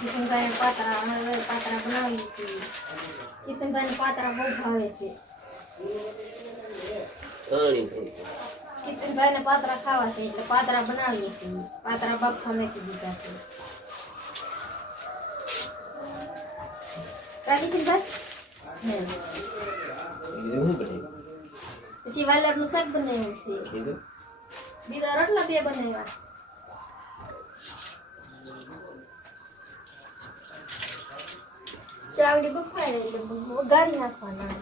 કિશનભાઈ પાતરા હવે પાતરા બનાવી હતી. કિશનભાઈ પાતરા બહુ ભાવે છે. કિશનભાઈ ને પાતરા ખાવા છે એટલે પાતરા બનાવીએ છીએ પાતરા બાફા મેકી દીધા છે. કિશનભાઈ? હે. બીજું શું બનાવ્યું? પછી વાલરનું શાક બનાવ્યું છે. બીજા રોટલા બે બનાવ્યા. ચાવડી બફાય એટલે વઘારી નાખવાના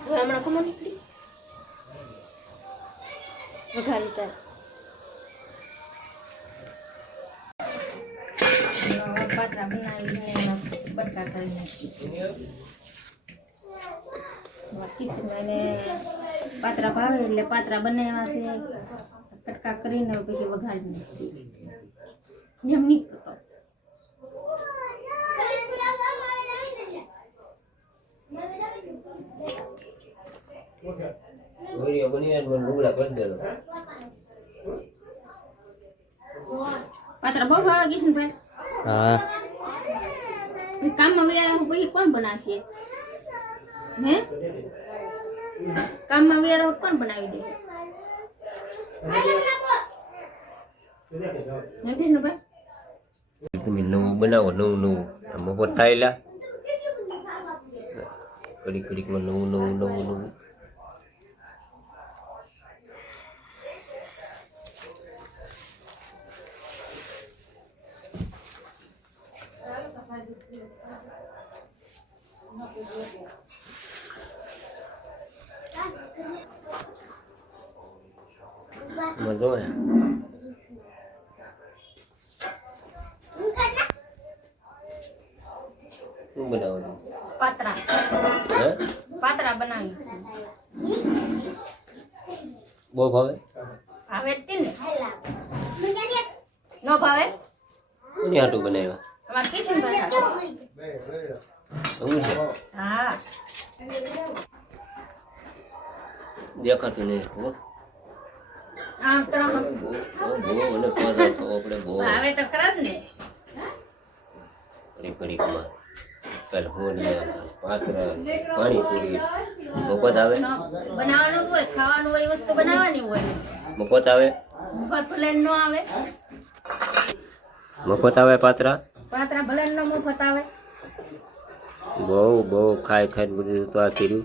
હવે હમણાં ખમણ નીકળી વઘારી તાર પાત્રા બનાવીને એમાં બટકા કરી નાખી કિચનને પાત્રા ભાવે એટલે પાત્રા બનાવ્યા છે. કટકા કરીને પછી વઘારી નાખી એમ નહીં વીડિયો બની મને લુગડા કરી દેલો પાત્રા બહુ ભાવે કિશનભાઈ હા કામમાં વેળા પછી કોણ બનાવશે હે કામમાં વેળા કોણ બનાવી દે તમે નવું બનાવો નવું નવું આ મફત ટાયલા કડીક કડીકમાં નવું નવું નવું નવું મજો આવે. શું બનાવો પાતરા. પાત્રા હે? પાત્રા બનાવી. બહુ ભાવે? ભાવે જ તે ને. નો ભાવે કોની હાટું બનાવ્યા? અમાર કિશનભાઈ હાટુ. એવું છે? હા. દેખાતું નહીં હો. આમ તો આમ બહુ બહુ અને પાછા થવો આપણે બહુ. ભાવે તો ખરા જ ને. કડીક કડીકમાં પેલા હોળી પાત્ર પાણીપુરી મફત આવે? બનાવવાનું હોય ખાવાનું હોય વસ્તુ બનાવવાની હોય. મફત આવે? મફત ભલે ન આવે. મફત આવે પાત્રા? પાત્રા ભલે ન મફત આવે. બહુ બહુ ખાઈ ખાઈ બધું તો આ કર્યું.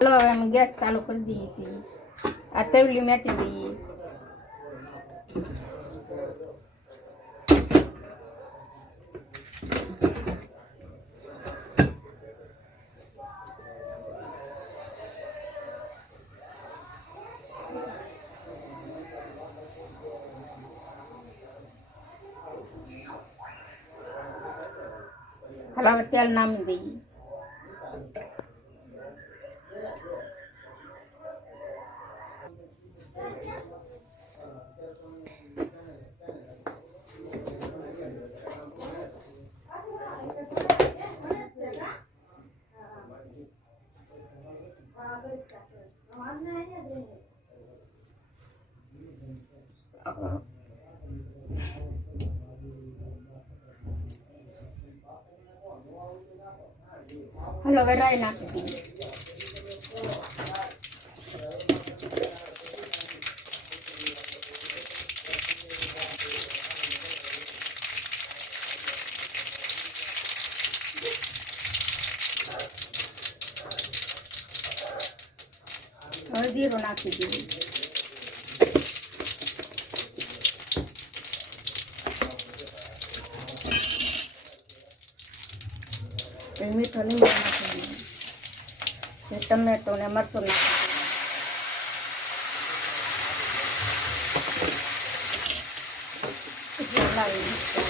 ચાલો હવે ગેસ ચાલુ કરી દઈએ છીએ. આ તવલી મેકી દઈએ. હાલો હવે તેલ નામી દઈએ હાલો હવે રાઈ નાખી હવે જીરું નાખી દઈએ પછી મીઠો લીમડો નાખી ટમેટો ને મરચું નાખી દઈએ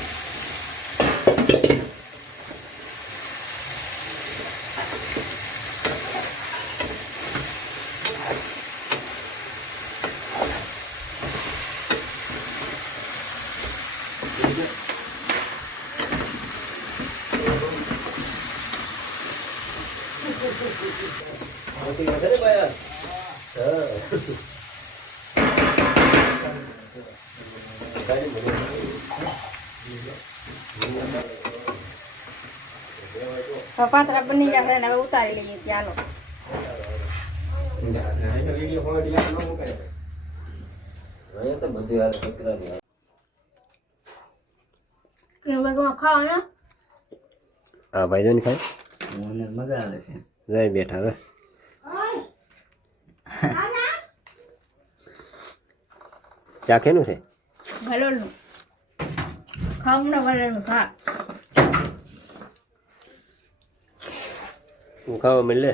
પાત્રા બની ગયા ને હવે ઉતારી લઈએ ચાલો તો બધું હાલ કચરાની ખાવા ને આ ભાઈ જોઈને ખાય. મને મજા આવે છે. જઈ બેઠા હવે. ચા કેનું છે? ભલોનું ખાવું ભલોનું શાક. હું ખાવા મળે